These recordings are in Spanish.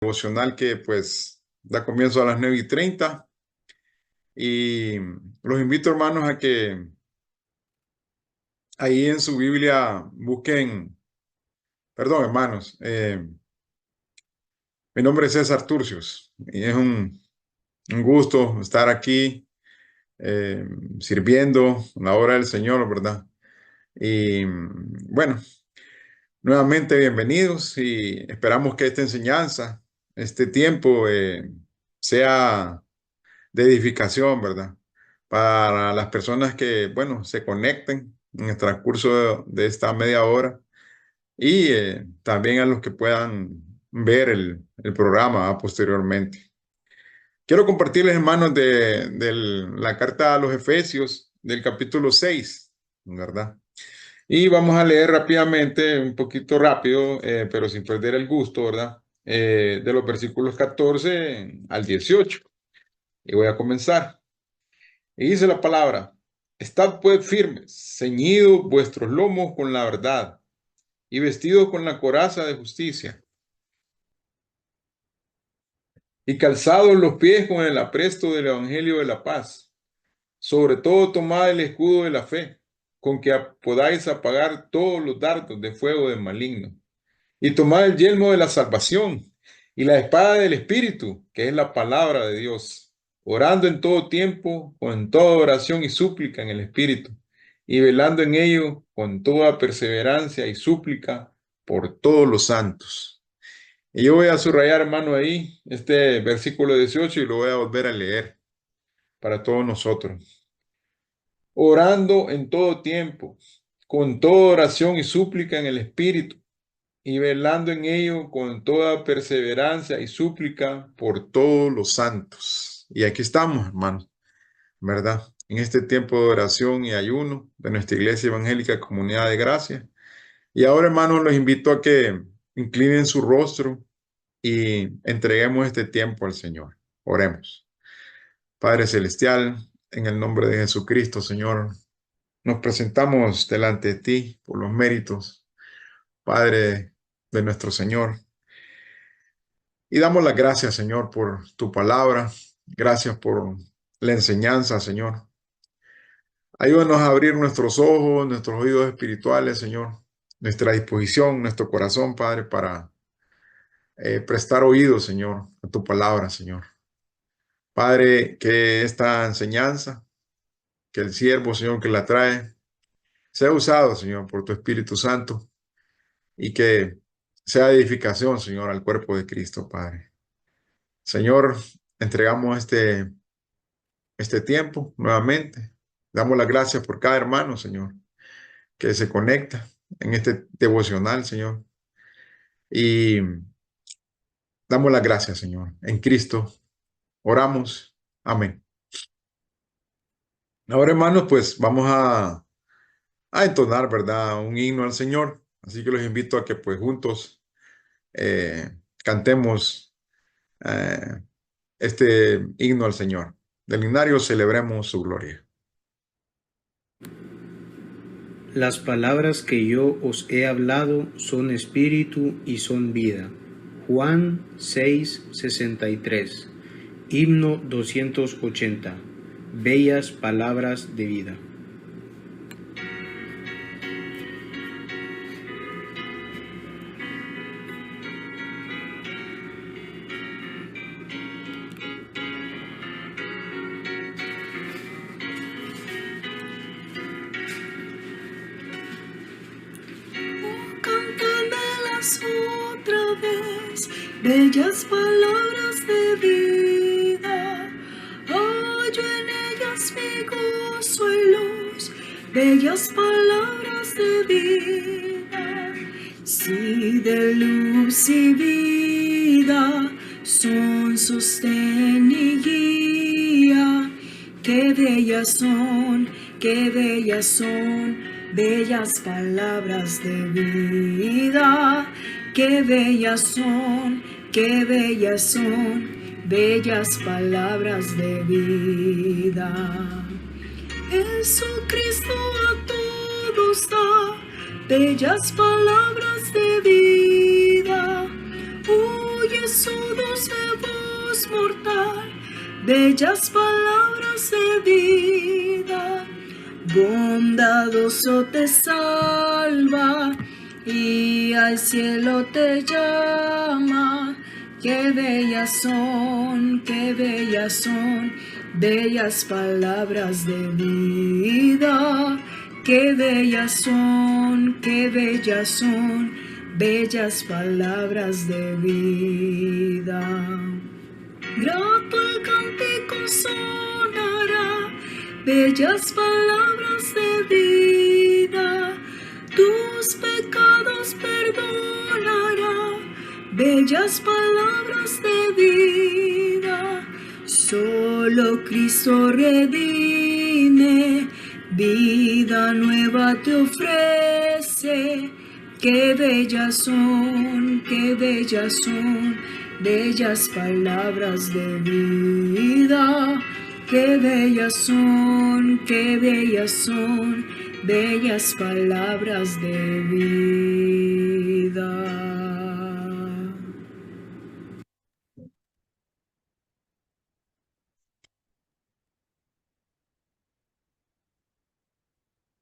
Devocional que pues da comienzo a las 9:30 y los invito, hermanos, a que ahí en su Biblia busquen, perdón, hermanos, mi nombre es César Turcios y es un gusto estar aquí eh, sirviendo la obra del Señor, ¿verdad? Y bueno, nuevamente bienvenidos y esperamos que esta enseñanza, este tiempo sea de edificación, ¿verdad? Para las personas que, bueno, se conecten en el transcurso de esta media hora y también a los que puedan ver el programa posteriormente. Quiero compartirles, hermanos, de la carta a los Efesios del capítulo 6, ¿verdad? Y vamos a leer rápidamente, un poquito rápido, pero sin perder el gusto, ¿verdad? De los versículos 14 al 18. Y voy a comenzar. Y dice la palabra: estad pues firmes, ceñidos vuestros lomos con la verdad, y vestidos con la coraza de justicia, y calzados los pies con el apresto del evangelio de la paz. Sobre todo tomad el escudo de la fe, con que podáis apagar todos los dardos de fuego del maligno. Y tomad el yelmo de la salvación, y la espada del Espíritu, que es la palabra de Dios, orando en todo tiempo, con toda oración y súplica en el Espíritu, y velando en ello con toda perseverancia y súplica por todos los santos. Y yo voy a subrayar, hermano, ahí este versículo 18 y lo voy a volver a leer para todos nosotros. Orando en todo tiempo, con toda oración y súplica en el Espíritu, y velando en ello con toda perseverancia y súplica por todos los santos. Y aquí estamos, hermanos, ¿verdad? En este tiempo de oración y ayuno de nuestra Iglesia Evangélica Comunidad de Gracia. Y ahora, hermanos, los invito a que inclinen su rostro y entreguemos este tiempo al Señor. Oremos. Padre Celestial, en el nombre de Jesucristo, Señor, nos presentamos delante de ti por los méritos, Padre, de nuestro Señor. Y damos las gracias, Señor, por tu palabra. Gracias por la enseñanza, Señor. Ayúdanos a abrir nuestros ojos, nuestros oídos espirituales, Señor. Nuestra disposición, nuestro corazón, Padre, para prestar oídos, Señor, a tu palabra, Señor. Padre, que esta enseñanza, que el siervo, Señor, que la trae, sea usado, Señor, por tu Espíritu Santo y que sea edificación, Señor, al cuerpo de Cristo, Padre. Señor, entregamos este tiempo nuevamente. Damos las gracias por cada hermano, Señor, que se conecta en este devocional, Señor. Y damos las gracias, Señor. En Cristo oramos. Amén. Ahora, hermanos, pues vamos a entonar, ¿verdad? Un himno al Señor. Así que los invito a que pues juntos cantemos este himno al Señor. Del himnario celebremos su gloria. Las palabras que yo os he hablado son espíritu y son vida. Juan 6:63. Himno 280. Bellas palabras de vida. Otra vez, bellas palabras de vida, hallo en ellas mi gozo y luz, bellas palabras de vida, sí, de luz y vida, son sostén y guía, qué bellas son, qué bellas son. Bellas palabras de vida, qué bellas son, qué bellas son, bellas palabras de vida. Jesucristo a todos da bellas palabras de vida, huye su dulce voz mortal, bellas palabras de vida. Bondadoso te salva y al cielo te llama. Qué bellas son, bellas palabras de vida. Qué bellas son, bellas palabras de vida. Grato el cántico sonará, bellas palabras de vida. Tus pecados perdonará, bellas palabras de vida. Solo Cristo redime, vida nueva te ofrece. Qué bellas son, bellas palabras de vida. Qué bellas son, bellas palabras de vida.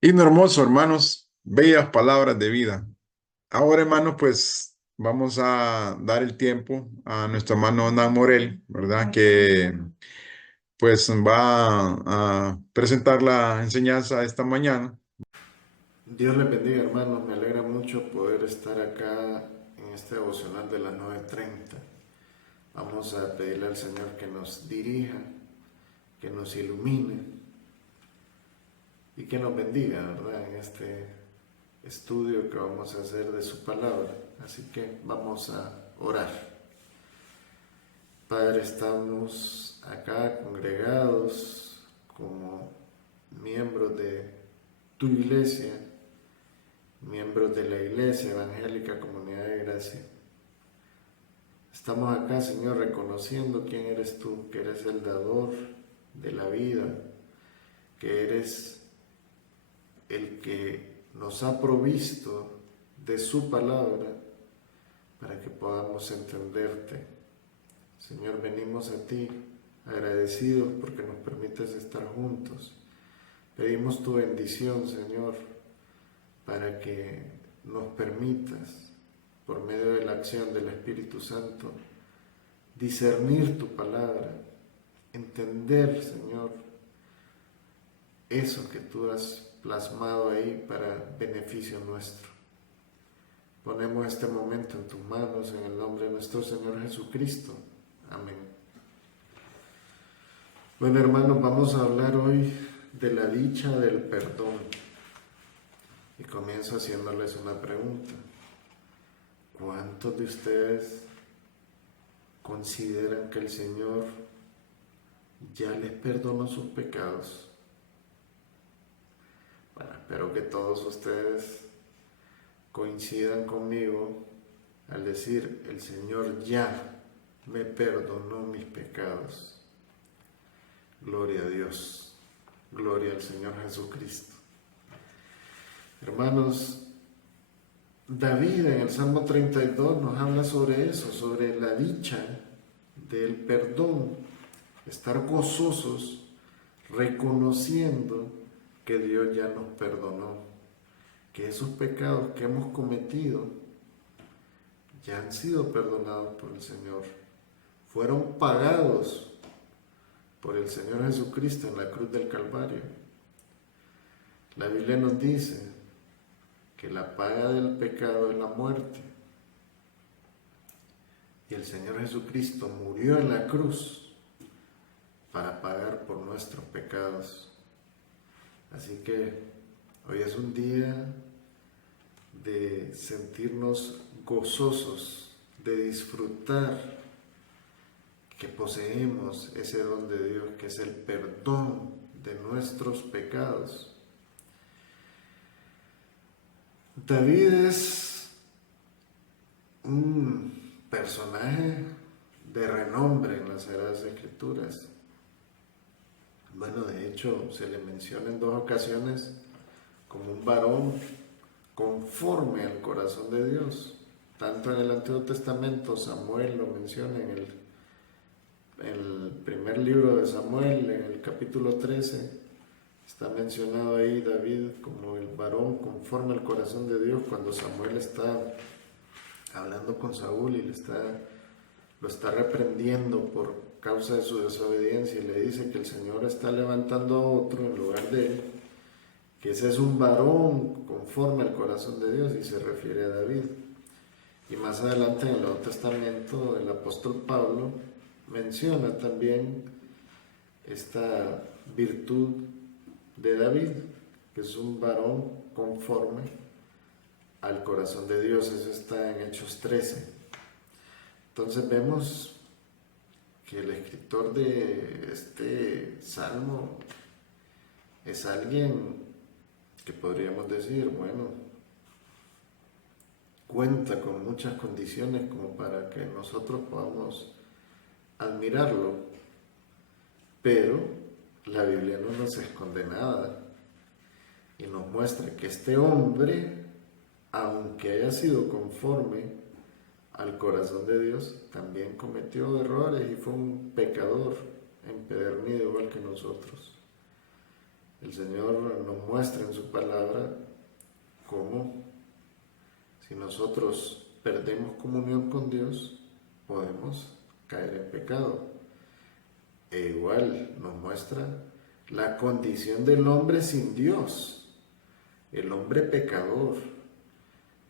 Himno hermoso, hermanos, bellas palabras de vida. Ahora, hermanos, pues vamos a dar el tiempo a nuestro hermano Nan Morel, ¿verdad? Que pues va a presentar la enseñanza esta mañana. Dios les bendiga, hermanos. Me alegra mucho poder estar acá en este devocional de las 9:30. Vamos a pedirle al Señor que nos dirija, que nos ilumine y que nos bendiga, ¿verdad? En este estudio que vamos a hacer de su palabra. Así que vamos a orar. Padre, estamos acá congregados como miembros de tu iglesia, miembros de la Iglesia Evangélica Comunidad de Gracia. Estamos acá, Señor, reconociendo quién eres tú, que eres el dador de la vida, que eres el que nos ha provisto de su palabra para que podamos entenderte. Señor, venimos a ti agradecidos porque nos permites estar juntos. Pedimos tu bendición, Señor, para que nos permitas, por medio de la acción del Espíritu Santo, discernir tu palabra, entender, Señor, eso que tú has plasmado ahí para beneficio nuestro. Ponemos este momento en tus manos, en el nombre de nuestro Señor Jesucristo. Amén. Bueno, hermanos, vamos a hablar hoy de la dicha del perdón. Y comienzo haciéndoles una pregunta. ¿Cuántos de ustedes consideran que el Señor ya les perdonó sus pecados? Bueno, espero que todos ustedes coincidan conmigo al decir, el Señor ya me perdonó mis pecados. Gloria a Dios, gloria al Señor Jesucristo. Hermanos, David en el Salmo 32 nos habla sobre eso, sobre la dicha del perdón, estar gozosos reconociendo que Dios ya nos perdonó, que esos pecados que hemos cometido ya han sido perdonados por el Señor, fueron pagados por el Señor Jesucristo en la cruz del Calvario. La Biblia nos dice que la paga del pecado es la muerte. Y el Señor Jesucristo murió en la cruz para pagar por nuestros pecados. Así que hoy es un día de sentirnos gozosos, de disfrutar que poseemos ese don de Dios, que es el perdón de nuestros pecados. David es un personaje de renombre en las Sagradas Escrituras. Bueno, de hecho, se le menciona en 2 ocasiones como un varón conforme al corazón de Dios. tanto en el Antiguo Testamento, Samuel lo menciona en el primer libro de Samuel, en el capítulo 13, está mencionado ahí David como el varón conforme al corazón de Dios, cuando Samuel está hablando con Saúl y lo está reprendiendo por causa de su desobediencia, y le dice que el Señor está levantando a otro en lugar de él, que ese es un varón conforme al corazón de Dios, y se refiere a David. Y más adelante en el Nuevo Testamento el apóstol Pablo menciona también esta virtud de David, que es un varón conforme al corazón de Dios. Eso está en Hechos 13. Entonces vemos que el escritor de este salmo es alguien que podríamos decir, bueno, cuenta con muchas condiciones como para que nosotros podamos admirarlo, pero la Biblia no nos esconde nada y nos muestra que este hombre, aunque haya sido conforme al corazón de Dios, también cometió errores y fue un pecador empedernido igual que nosotros. El Señor nos muestra en su palabra cómo, si nosotros perdemos comunión con Dios, podemos caer en pecado. E igual nos muestra la condición del hombre sin Dios, el hombre pecador,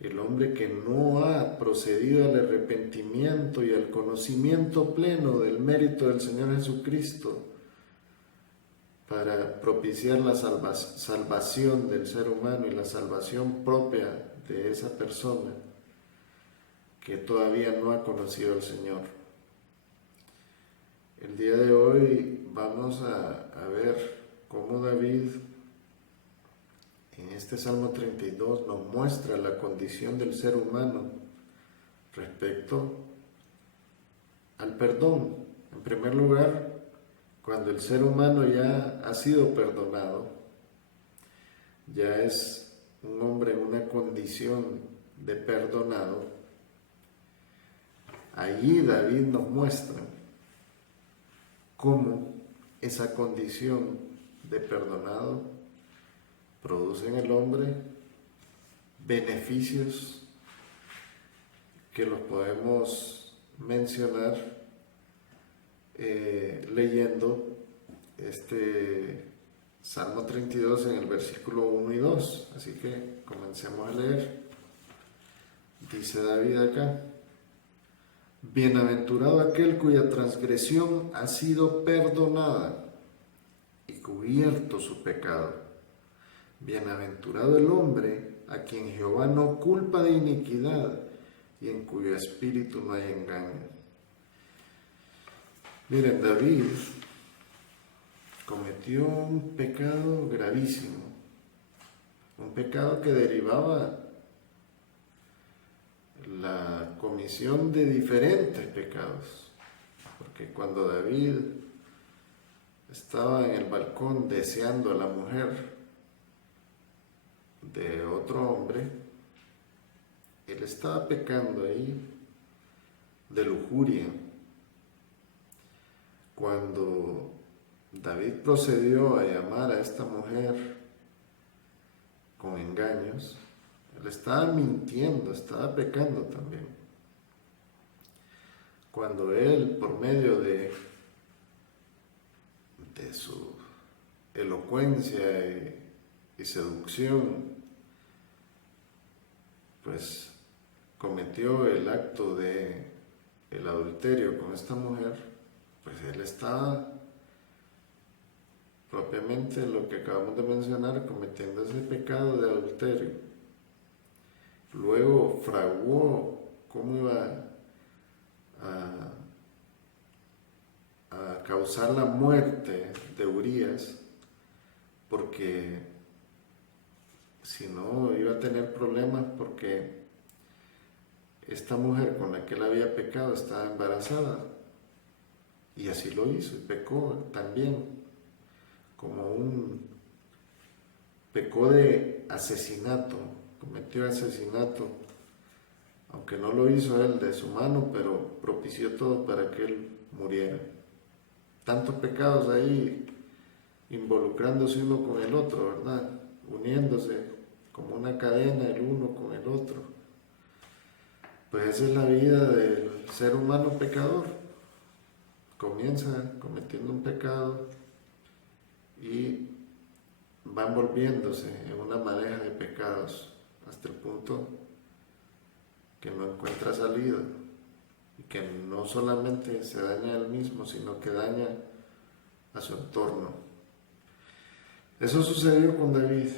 el hombre que no ha procedido al arrepentimiento y al conocimiento pleno del mérito del Señor Jesucristo para propiciar la salvación del ser humano y la salvación propia de esa persona que todavía no ha conocido al Señor. El día de hoy vamos a ver cómo David en este Salmo 32 nos muestra la condición del ser humano respecto al perdón. En primer lugar, cuando el ser humano ya ha sido perdonado, ya es un hombre en una condición de perdonado, allí David nos muestra cómo esa condición de perdonado produce en el hombre beneficios que los podemos mencionar leyendo este Salmo 32 en el versículo 1 y 2. Así que comencemos a leer. Dice David acá: bienaventurado aquel cuya transgresión ha sido perdonada y cubierto su pecado. Bienaventurado el hombre a quien Jehová no culpa de iniquidad y en cuyo espíritu no hay engaño. Miren, David cometió un pecado gravísimo, un pecado que derivaba la comisión de diferentes pecados, porque cuando David estaba en el balcón deseando a la mujer de otro hombre, él estaba pecando ahí de lujuria. Cuando David procedió a llamar a esta mujer con engaños, él estaba mintiendo, estaba pecando también. Cuando él, por medio de su elocuencia y seducción, pues cometió el acto de el adulterio con esta mujer, pues él estaba propiamente lo que acabamos de mencionar, cometiendo ese pecado de adulterio. Luego fraguó cómo iba a causar la muerte de Urías, porque si no iba a tener problemas, porque esta mujer con la que él había pecado estaba embarazada, y así lo hizo, y pecó también, pecó de asesinato, cometió asesinato aunque no lo hizo él de su mano, pero propició todo para que él muriera. Tantos pecados ahí involucrándose uno con el otro, ¿verdad? Uniéndose como una cadena el uno con el otro. Pues esa es la vida del ser humano pecador. Comienza cometiendo un pecado y va envolviéndose en una madeja de pecados hasta el punto que no encuentra salida y que no solamente se daña a él mismo, sino que daña a su entorno. Eso sucedió con David,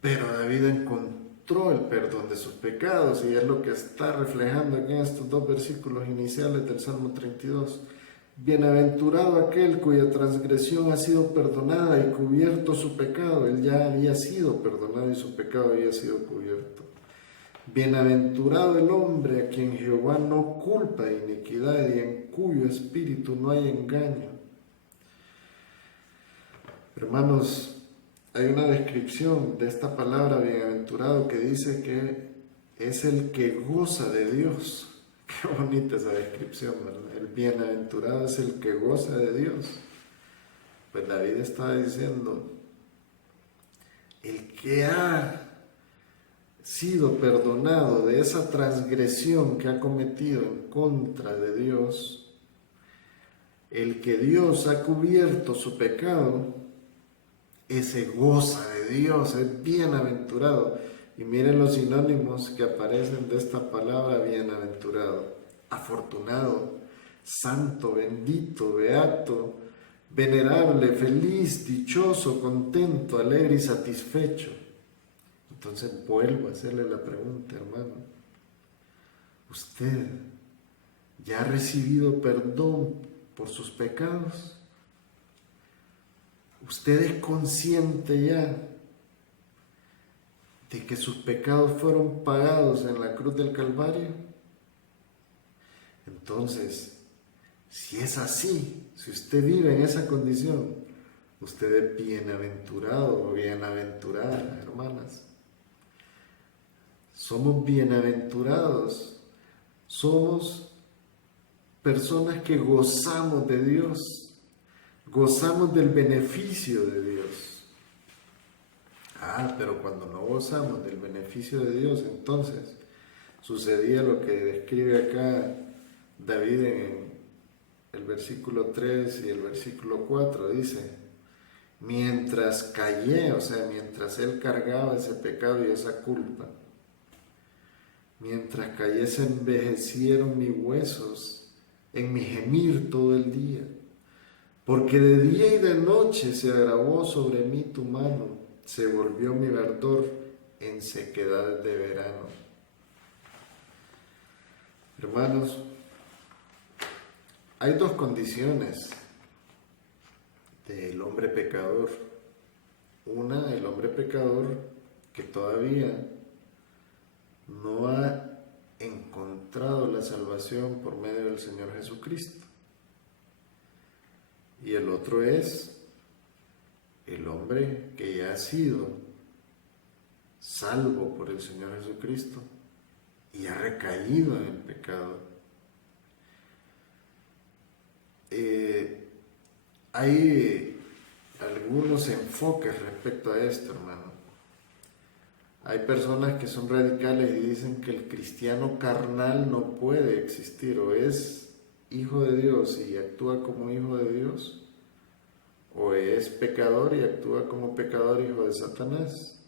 pero David encontró el perdón de sus pecados y es lo que está reflejando aquí en estos dos versículos iniciales del Salmo 32. Bienaventurado aquel cuya transgresión ha sido perdonada y cubierto su pecado. Él ya había sido perdonado y su pecado había sido cubierto. Bienaventurado el hombre a quien Jehová no culpa de iniquidad y en cuyo espíritu no hay engaño. Hermanos, hay una descripción de esta palabra bienaventurado que dice que es el que goza de Dios. Qué bonita esa descripción, ¿verdad? El bienaventurado es el que goza de Dios. Pues David estaba diciendo, el que ha sido perdonado de esa transgresión que ha cometido en contra de Dios, el que Dios ha cubierto su pecado, ese goza de Dios, es bienaventurado. Y miren los sinónimos que aparecen de esta palabra bienaventurado: afortunado, santo, bendito, beato, venerable, feliz, dichoso, contento, alegre y satisfecho. Entonces vuelvo a hacerle la pregunta, hermano. ¿Usted ya ha recibido perdón por sus pecados? ¿Usted es consciente ya de que sus pecados fueron pagados en la cruz del Calvario? Entonces, si es así, si usted vive en esa condición, usted es bienaventurado o bienaventurada, hermanas. Somos bienaventurados, somos personas que gozamos de Dios, gozamos del beneficio de Dios. Pero cuando no gozamos del beneficio de Dios, entonces sucedía lo que describe acá David en el versículo 3 y el versículo 4. Dice, mientras callé, o sea, mientras él cargaba ese pecado y esa culpa, mientras callé se envejecieron mis huesos en mi gemir todo el día, porque de día y de noche se agravó sobre mí tu mano, se volvió mi verdor en sequedad de verano. Hermanos, hay dos condiciones del hombre pecador. Una, el hombre pecador que todavía no ha encontrado la salvación por medio del Señor Jesucristo. Y el otro es el hombre que ya ha sido salvo por el Señor Jesucristo y ha recaído en el pecado. Hay algunos enfoques respecto a esto, hermano. Hay personas que son radicales y dicen que el cristiano carnal no puede existir, o es hijo de Dios y actúa como hijo de Dios, o es pecador y actúa como pecador, hijo de Satanás.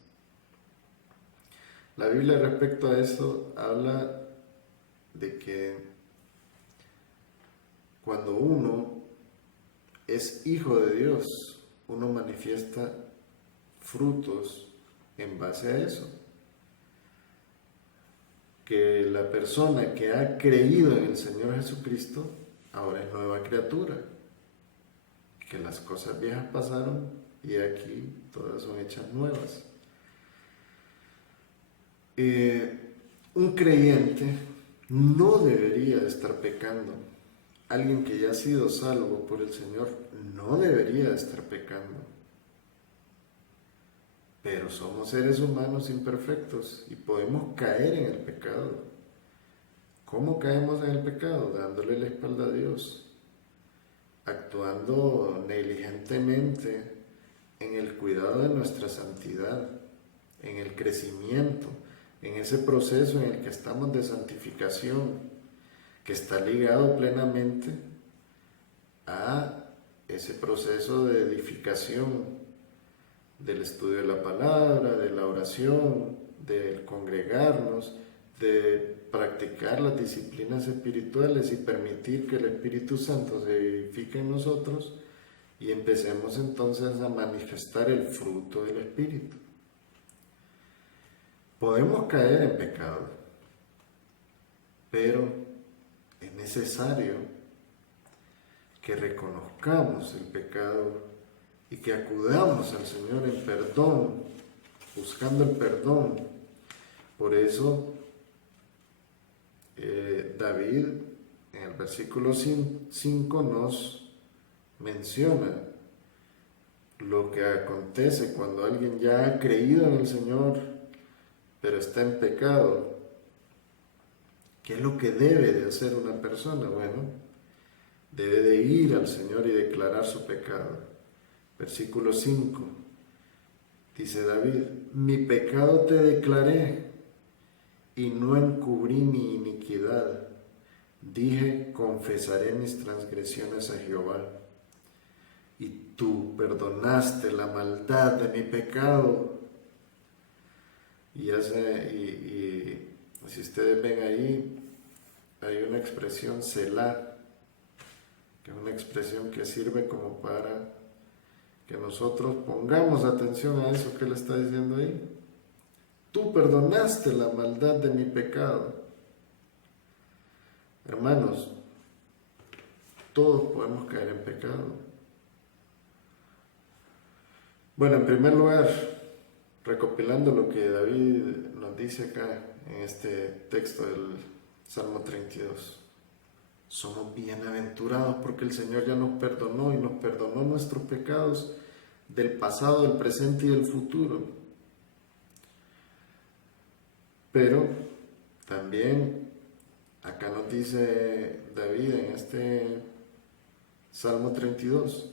La Biblia respecto a esto habla de que cuando uno es hijo de Dios, uno manifiesta frutos en base a eso. Que la persona que ha creído en el Señor Jesucristo ahora es nueva criatura. Que las cosas viejas pasaron y aquí todas son hechas nuevas. Un creyente no debería estar pecando. Alguien que ya ha sido salvo por el Señor no debería estar pecando. Pero somos seres humanos imperfectos y podemos caer en el pecado. ¿Cómo caemos en el pecado? Dándole la espalda a Dios, actuando negligentemente en el cuidado de nuestra santidad, en el crecimiento, en ese proceso en el que estamos de santificación, que está ligado plenamente a ese proceso de edificación del estudio de la palabra, de la oración, del congregarnos, de practicar las disciplinas espirituales y permitir que el Espíritu Santo se vivifique en nosotros y empecemos entonces a manifestar el fruto del Espíritu. Podemos caer en pecado, pero es necesario que reconozcamos el pecado y que acudamos al Señor en perdón, buscando el perdón. Por eso David en el versículo 5 nos menciona lo que acontece cuando alguien ya ha creído en el Señor, pero está en pecado. ¿Qué es lo que debe de hacer una persona? Bueno, debe de ir al Señor y declarar su pecado. Versículo 5, dice David, mi pecado te declaré y no encubrí mi iniquidad. Dije, confesaré mis transgresiones a Jehová. Y tú perdonaste la maldad de mi pecado. Y si ustedes ven ahí, hay una expresión Selah, que es una expresión que sirve como para que nosotros pongamos atención a eso que él está diciendo ahí. Tú perdonaste la maldad de mi pecado. Hermanos, todos podemos caer en pecado. Bueno, en primer lugar, recopilando lo que David nos dice acá en este texto del Salmo 32, somos bienaventurados porque el Señor ya nos perdonó y nos perdonó nuestros pecados del pasado, del presente y del futuro. Pero también acá nos dice David en este Salmo 32,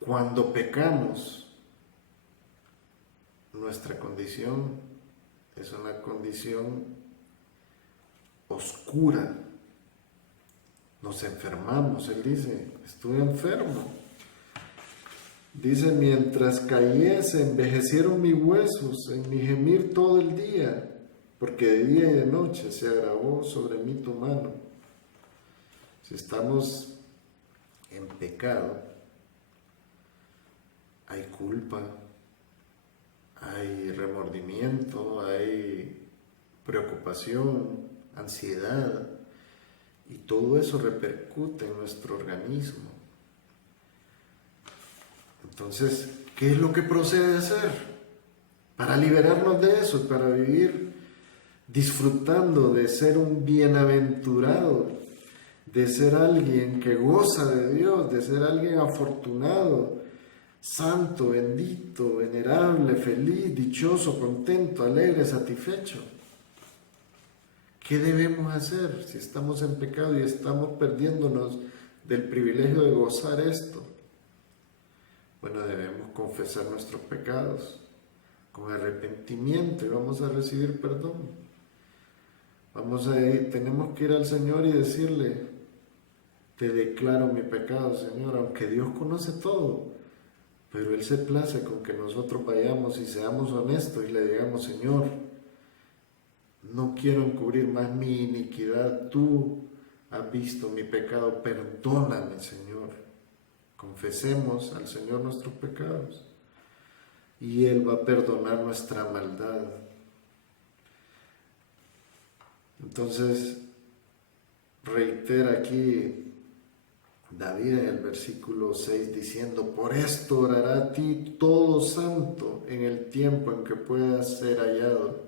cuando pecamos, nuestra condición es una condición oscura. Nos enfermamos, él dice, estuve enfermo. Dice, mientras cayese, envejecieron mis huesos en mi gemir todo el día, porque de día y de noche se agravó sobre mí tu mano. Si estamos en pecado, hay culpa, hay remordimiento, hay preocupación, ansiedad, y todo eso repercute en nuestro organismo. Entonces, ¿qué es lo que procede a hacer para liberarnos de eso, para vivir disfrutando de ser un bienaventurado, de ser alguien que goza de Dios, de ser alguien afortunado, santo, bendito, venerable, feliz, dichoso, contento, alegre, satisfecho? ¿Qué debemos hacer si estamos en pecado y estamos perdiéndonos del privilegio de gozar esto? Bueno, debemos confesar nuestros pecados con arrepentimiento y vamos a recibir perdón. Tenemos que ir al Señor y decirle, te declaro mi pecado, Señor, aunque Dios conoce todo, pero Él se place con que nosotros vayamos y seamos honestos y le digamos, Señor, no quiero encubrir más mi iniquidad, tú has visto mi pecado, perdóname, Señor. Confesemos al Señor nuestros pecados y Él va a perdonar nuestra maldad. Entonces, reitera aquí David en el versículo 6 diciendo, por esto orará a ti todo santo en el tiempo en que puedas ser hallado.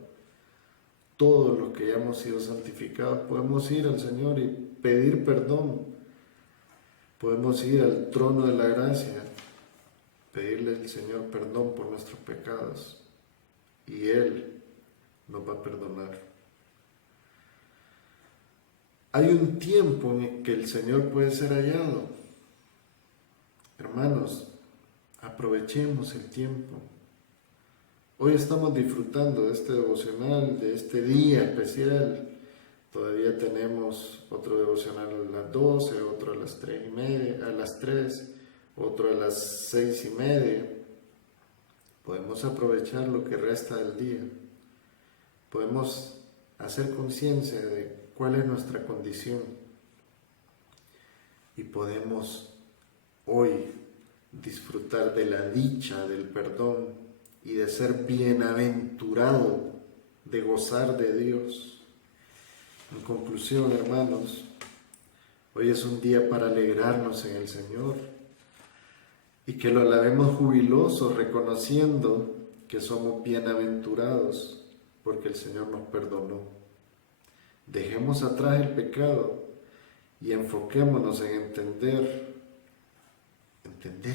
Todos los que ya hemos sido santificados podemos ir al Señor y pedir perdón. Podemos ir al trono de la gracia, pedirle al Señor perdón por nuestros pecados y Él nos va a perdonar. Hay un tiempo en el que el Señor puede ser hallado. Hermanos, aprovechemos el tiempo. Hoy estamos disfrutando de este devocional, de este día especial. Todavía tenemos otro devocional a las 12, otro a las 3:30, a las 3, otro a las 6:30. Podemos aprovechar lo que resta del día. Podemos hacer conciencia de cuál es nuestra condición y podemos hoy disfrutar de la dicha del perdón y de ser bienaventurado, de gozar de Dios. En conclusión, hermanos, hoy es un día para alegrarnos en el Señor y que lo alabemos jubilosos, reconociendo que somos bienaventurados porque el Señor nos perdonó. Dejemos atrás el pecado y enfoquémonos en entender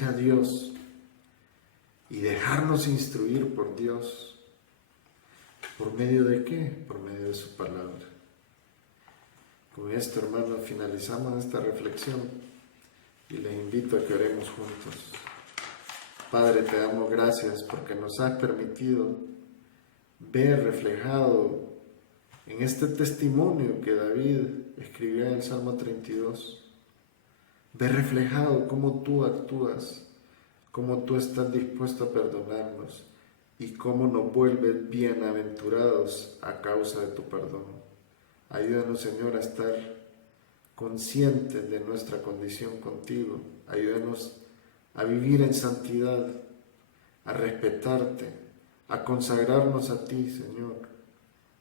a Dios y dejarnos instruir por Dios. ¿Por medio de qué? Por medio de su palabra. Con esto, hermanos, finalizamos esta reflexión y les invito a que oremos juntos. Padre, te damos gracias porque nos has permitido ver reflejado en este testimonio que David escribió en el Salmo 32, ver reflejado cómo tú actúas, cómo tú estás dispuesto a perdonarnos y cómo nos vuelves bienaventurados a causa de tu perdón. Ayúdanos, Señor, a estar conscientes de nuestra condición contigo. Ayúdanos a vivir en santidad, a respetarte, a consagrarnos a ti, Señor.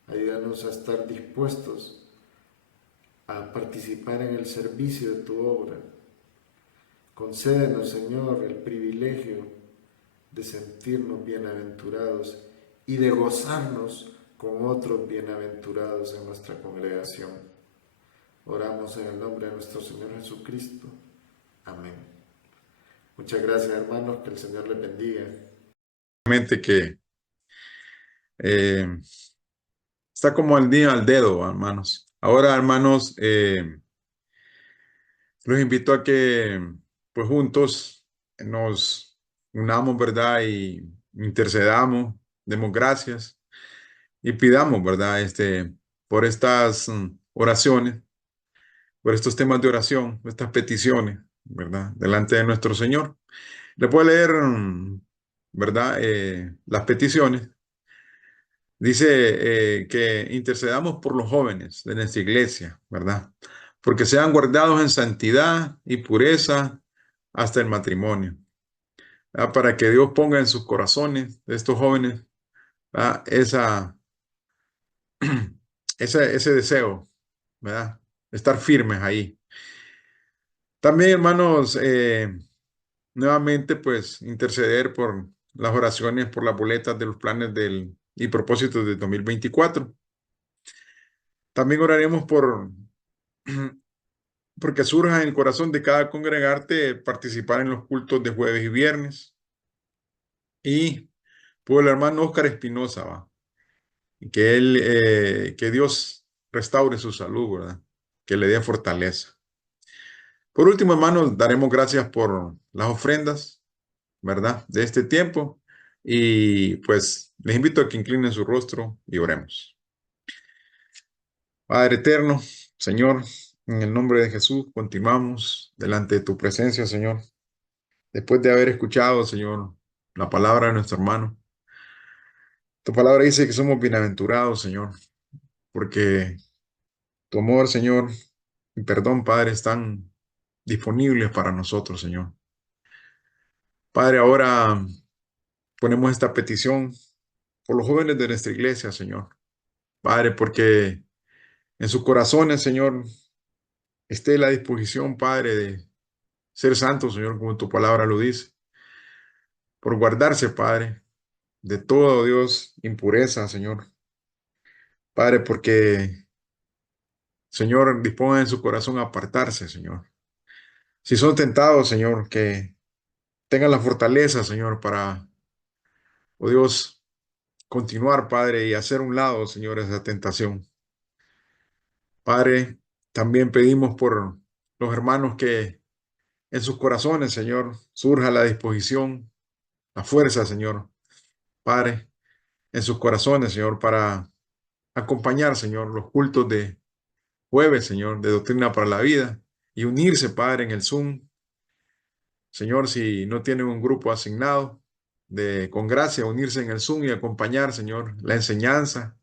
Ayúdanos a estar dispuestos a participar en el servicio de tu obra. Concédenos, Señor, el privilegio de sentirnos bienaventurados y de gozarnos con otros bienaventurados en nuestra congregación. Oramos en el nombre de nuestro Señor Jesucristo. Amén. Muchas gracias, hermanos, que el Señor les bendiga. Realmente que está como el día al dedo, hermanos. Ahora, hermanos, los invito a que pues juntos nos unamos, ¿verdad? Y intercedamos, demos gracias y pidamos, ¿verdad? Por estas oraciones, por estos temas de oración, estas peticiones, ¿verdad? Delante de nuestro Señor. Le puedo leer, ¿verdad? Las peticiones. Dice que intercedamos por los jóvenes de nuestra iglesia, ¿verdad? Porque sean guardados en santidad y pureza hasta el matrimonio, ¿verdad? Para que Dios ponga en sus corazones de estos jóvenes, ¿verdad? Ese deseo, ¿verdad? Estar firmes ahí. También, hermanos, nuevamente, pues, interceder por las oraciones, por las boletas de los planes y propósitos del 2024. También oraremos porque surja en el corazón de cada congregante participar en los cultos de jueves y viernes. Y por el hermano Óscar Espinosa, ¿va? Y que Dios restaure su salud, ¿verdad? Que le dé fortaleza. Por último, hermanos, daremos gracias por las ofrendas, ¿verdad? De este tiempo. Y pues les invito a que inclinen su rostro y oremos. Padre eterno, Señor, en el nombre de Jesús, continuamos delante de tu presencia, Señor. Después de haber escuchado, Señor, la palabra de nuestro hermano. Tu palabra dice que somos bienaventurados, Señor, porque tu amor, Señor, y perdón, Padre, están disponibles para nosotros, Señor. Padre, ahora ponemos esta petición por los jóvenes de nuestra iglesia, Señor. Padre, porque en sus corazones, Señor, esté la disposición, Padre, de ser santos, Señor, como tu palabra lo dice. Por guardarse, Padre, de todo, Dios, impureza, Señor. Padre, porque, Señor, disponga en su corazón a apartarse, Señor. Si son tentados, Señor, que tengan la fortaleza, Señor, para, oh Dios, continuar, Padre, y hacer un lado, Señor, esa tentación. Padre, También pedimos por los hermanos que en sus corazones, Señor, surja la disposición, la fuerza, Señor, Padre, en sus corazones, Señor, para acompañar, Señor, los cultos de jueves, Señor, de Doctrina para la Vida y unirse, Padre, en el Zoom. Señor, si no tienen un grupo asignado, con gracia, unirse en el Zoom y acompañar, Señor, la enseñanza.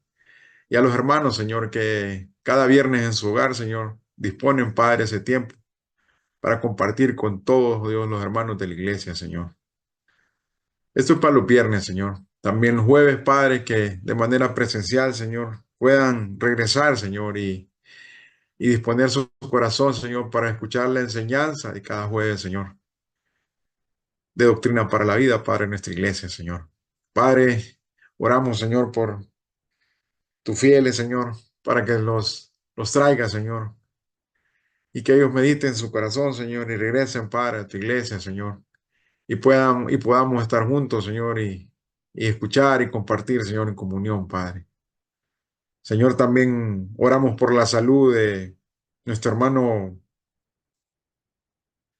Y a los hermanos, Señor, que cada viernes en su hogar, Señor, disponen, Padre, ese tiempo para compartir con todos, Dios, los hermanos de la iglesia, Señor. Esto es para los viernes, Señor. También los jueves, Padre, que de manera presencial, Señor, puedan regresar, Señor, y disponer su corazón, Señor, para escuchar la enseñanza de cada jueves, Señor, de Doctrina para la Vida, Padre, en nuestra iglesia, Señor. Padre, oramos, Señor, por tus fieles, Señor, para que los traiga, Señor, y que ellos mediten su corazón, Señor, y regresen, Padre, a tu iglesia, Señor, y podamos estar juntos, Señor, y escuchar y compartir, Señor, en comunión, Padre. Señor, también oramos por la salud de nuestro hermano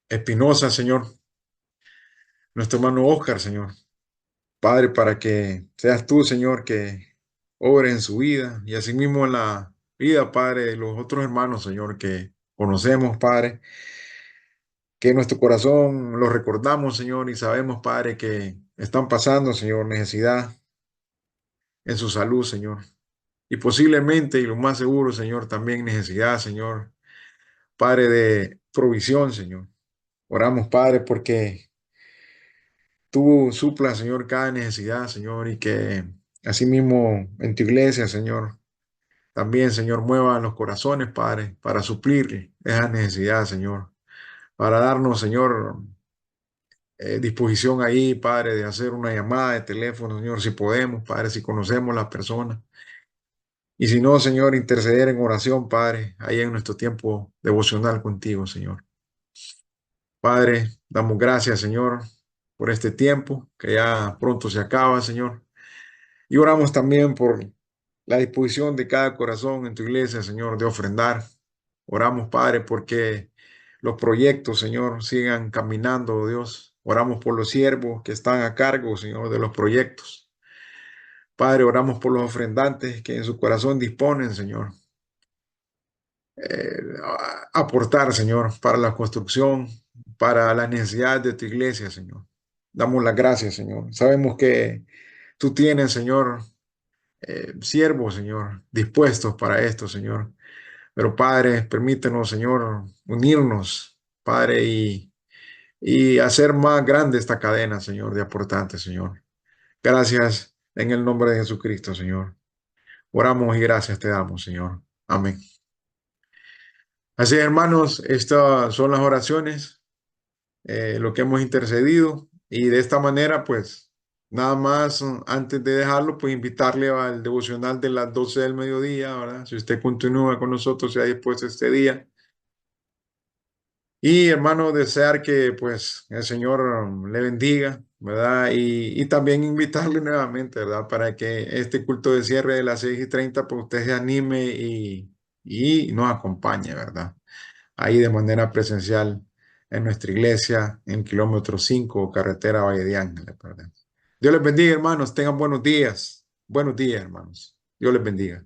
Espinosa, Señor, nuestro hermano Oscar, Señor. Padre, para que seas tú, Señor, que obre en su vida y asimismo en la vida, Padre, de los otros hermanos, Señor, que conocemos, Padre, que en nuestro corazón los recordamos, Señor, y sabemos, Padre, que están pasando, Señor, necesidad en su salud, Señor. Y posiblemente, y lo más seguro, Señor, también necesidad, Señor, Padre, de provisión, Señor. Oramos, Padre, porque tú suplas, Señor, cada necesidad, Señor, y que asimismo en tu iglesia, Señor, también, Señor, mueva los corazones, Padre, para suplir esa necesidad, Señor, para darnos, Señor, disposición ahí, Padre, de hacer una llamada de teléfono, Señor, si podemos, Padre, si conocemos las personas. Y si no, Señor, interceder en oración, Padre, ahí en nuestro tiempo devocional contigo, Señor. Padre, damos gracias, Señor, por este tiempo que ya pronto se acaba, Señor. Y oramos también por la disposición de cada corazón en tu iglesia, Señor, de ofrendar. Oramos, Padre, porque los proyectos, Señor, sigan caminando, oh Dios. Oramos por los siervos que están a cargo, Señor, de los proyectos. Padre, oramos por los ofrendantes que en su corazón disponen, Señor, aportar, Señor, para la construcción, para las necesidades de tu iglesia, Señor. Damos las gracias, Señor. Sabemos que tú tienes, Señor, siervos, Señor, dispuestos para esto, Señor. Pero, Padre, permítenos, Señor, unirnos, Padre, y hacer más grande esta cadena, Señor, de aportantes, Señor. Gracias en el nombre de Jesucristo, Señor. Oramos y gracias te damos, Señor. Amén. Así, hermanos, estas son las oraciones, lo que hemos intercedido, y de esta manera, pues, nada más, antes de dejarlo, pues invitarle al devocional de las 12 del mediodía, ¿verdad? Si usted continúa con nosotros, ya después de este día. Y hermano, desear que pues el Señor le bendiga, ¿verdad? Y también invitarle nuevamente, ¿verdad? Para que este culto de cierre de las 6:30, pues usted se anime y nos acompañe, ¿verdad? Ahí de manera presencial en nuestra iglesia, en kilómetro 5, carretera Valle de Ángeles, ¿verdad? Dios les bendiga, hermanos. Tengan buenos días. Buenos días, hermanos. Dios les bendiga.